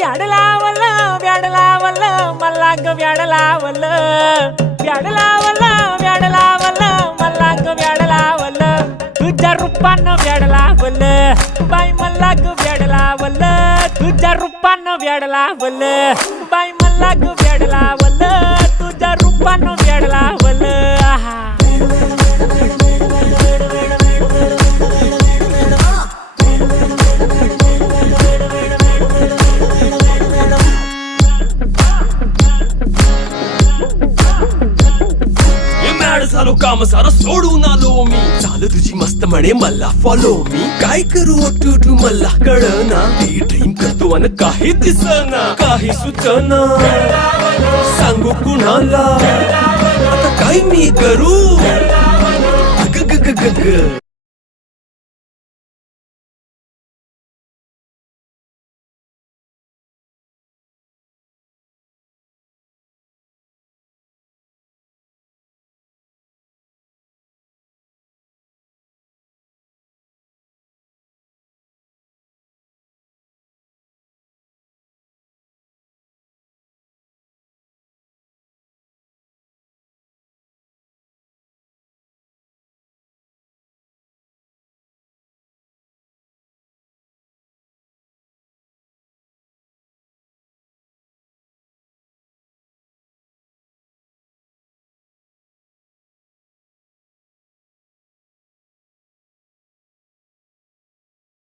व्याड लावलं व्याड लावलं मला ग व्याड लावलं व्याड लावलं व्याड लावलं मला ग व्याड लावलं तुझ्या रूपानं व्याड लावलं बाई मला ग व्याड लावलं तुझ्या रूपानं व्याड लावलं बाई मला ग व्याड लावलं तुझ्या रूपानं व्याड लावलं आहा झालो काम सारं सोडून आलो मी चाल तुझी मस्त म्हणे मला फॉलो मी काय करू टू मला कळना ती ड्रीम करतो आणि काही दिसना काही सुचना सांगू कुणाला आता काय मी करू ग ग ग ग ग